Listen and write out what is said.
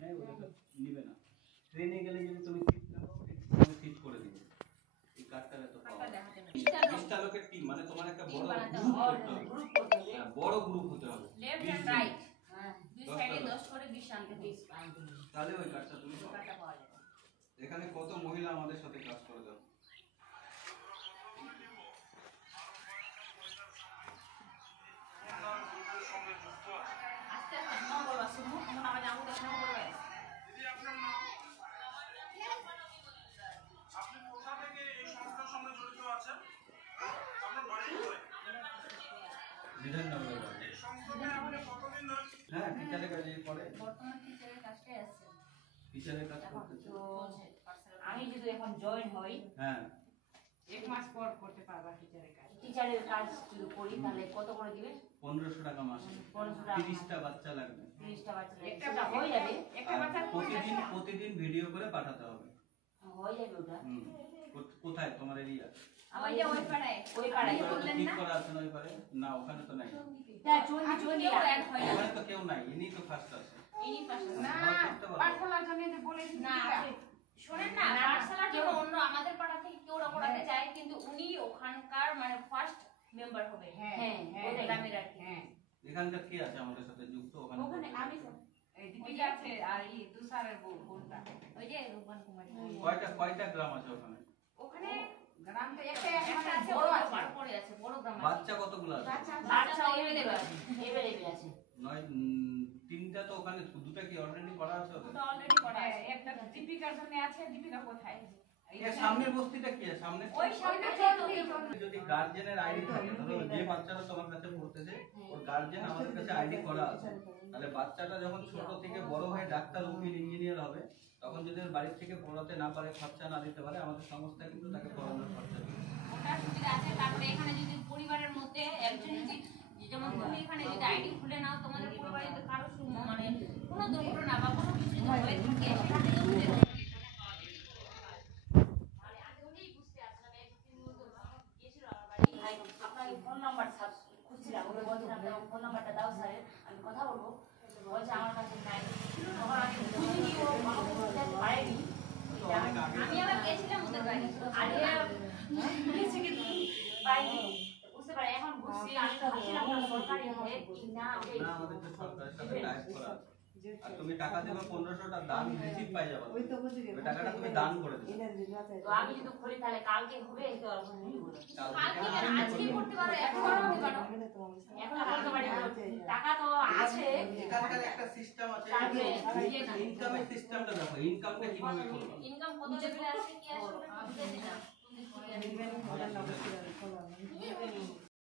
নেয় ওটা তো নিবে না। ট্রেনে গেলে যদি তুমি সিট না পাও তুমি সিট করে দিবে। এই কার্ডটা তো পাওয়া 20টা লোকের টিম, মানে তোমার একটা বড় গ্রুপ করতে হবে। হ্যাঁ, বড় গ্রুপ হতে হবে। লেফট এন্ড রাইট, হ্যাঁ, দুই সাইডে 10 করে 20 আনতে হবে। তাহলে ওই কার্ডটা তুমি কার্ডটা পাওয়া যাবে। এখানে কত মহিলা আমাদের সাথে কাজ করে দাও। আস্তে আস্তে নাম বলবা, শুনো মনে হয় আমু তো নাম বলবে। দিদি আপনার নাম? আপনি কোথা থেকে এই সংস্থার সঙ্গে জড়িত আছেন? আপনার বাড়ি কোথায়? বিধাননগর। এই সংস্থাতে আপনি কতদিন ধরে? হ্যাঁ, টিচারের কাজে করে। বর্তমান টিচারের কাজটাই আছে। টিচারের কাজ করতেছে। তো আমি যদি এখন জয়েন হই, হ্যাঁ, 1 মাস পর করতে পারবা টিচারের কাজ। টিচারের কাজ যদি করি তাহলে কত করে দিবে? 1500 টাকা মাসে। 1500 টাকা। 30টা বাচ্চা লাগবে। 30টা বাচ্চা একটা সেটা হয়ে যাবে। একটা আর বাচ্চা প্রতিদিন ভিডিও করে পাঠাতে হবে। হয়ে যাবে ওটা। কোথায় তোমার এরিয়া? ওই যে ওই পাড়ায়, ওই পাড়ায় বললেন ঠিক না? করা আছে না ওই পারে? না, ওখানে তো নাই। হ্যাঁ, চন্ডি অ্যাড হয় না। ওখানে তো কেউ নাই, ইনি তো ফার্স্ট আছে। ইনি পাশে না, করতে পারবো। পাঠশালার জন্য যে বলেছি না, আপনি শোনেন না, পাঠশালার জন্য অন্য আমাদের পাড়া থেকে কেউ করাতে চায়, কিন্তু উনি ওখানকার মানে ফার্স্ট মেম্বার হবে। হ্যাঁ, হ্যাঁ, হ্যাঁ, ওই গ্রামের আর কি। হ্যাঁ, এখানকার কি আছে আমাদের সাথে যুক্ত? ওখানে ওখানে আমি এই দীপিকা আছে আর এই তুষারের বোনটা। ওই যে রূপবান কুমারী। কয়টা গ্রাম আছে ওখানে? ওখানে গ্রাম তো একটা একটা আছে, বড় বড় আছে। আছে, পড়ে আছে, বড় গ্রাম আছে। বাচ্চা কতগুলো আছে? বাচ্চা এভেলেবল আছে, এভেলেবল আছে। নয়, তিনটা তো ওখানে, দুটো কি অলরেডি করা আছে ওদের? ওটা অলরেডি করা হ্যাঁ, আছে। একটা দীপিকার জন্য আছে। দীপিকা কোথায়? এর সামনের বস্তিটা কি আছে? সামনে ওই সামনে যদি গার্জেনের আইডি থাকে, ধরো যে বাচ্চাটা তোমার কাছে পড়তেছে ওর গার্জেন আমাদের কাছে আইডি করা আছে, তাহলে বাচ্চাটা যখন ছোট থেকে বড় হয়ে ডাক্তার, উকিল, ইঞ্জিনিয়ার হবে, তখন যদি ওর বাড়ির থেকে পড়াতে না পারে, খরচা না দিতে পারে, আমাদের সংস্থা কিন্তু তাকে পড়ানোর খরচা দিবে। ওটা সুবিধা আছে। তারপরে এখানে যদি পরিবারের মধ্যে একজন যদি, যেমন তুমি এখানে যদি আইডি খুলে নাও, তোমাদের পরিবারে যদি কারো মানে কোনো দুর্ঘটনা বা কোনো কিছু যদি হয়ে থাকে, সেখান থেকে খুলে নাও। আপনার ফোন নাম্বার খুঁজছিলাম, ওকে বলছিলাম ফোন নাম্বারটা দাও স্যার, আমি কথা বলবো। বলছে আমার কাছে নাই। তখন আমি বুঝিনি, ও ভালো বুঝতে পারেনি। আমি আবার গেছিলাম ওদের বাড়ি, আগে গেছি কিন্তু পাইনি, বুঝতে পারি। এখন বুঝছি, আমি ভাবছিলাম ওটা সরকারি হবে কি না। না, আমাদের তো সরকারের সাথে টাইপ করা আছে। আর তুমি টাকা দেবে 1500টা, দান রিসিভ পাই যাবে। ওই টাকাটা তুমি দান করে দেবে। তো আমি যদি খুলি তাহলে কালকে হবে, তো এখন কালকে আজকে করতে পারো, এখন করতে পারো, এখন করতে পারি। টাকা তো আছে। এখানকার একটা সিস্টেম আছে, তারপরে ইনকামের সিস্টেমটা দেখো, ইনকামটা কিভাবে করবে। ইনকাম কত লেভেলে আছে কি আসবে বুঝতে দিনা।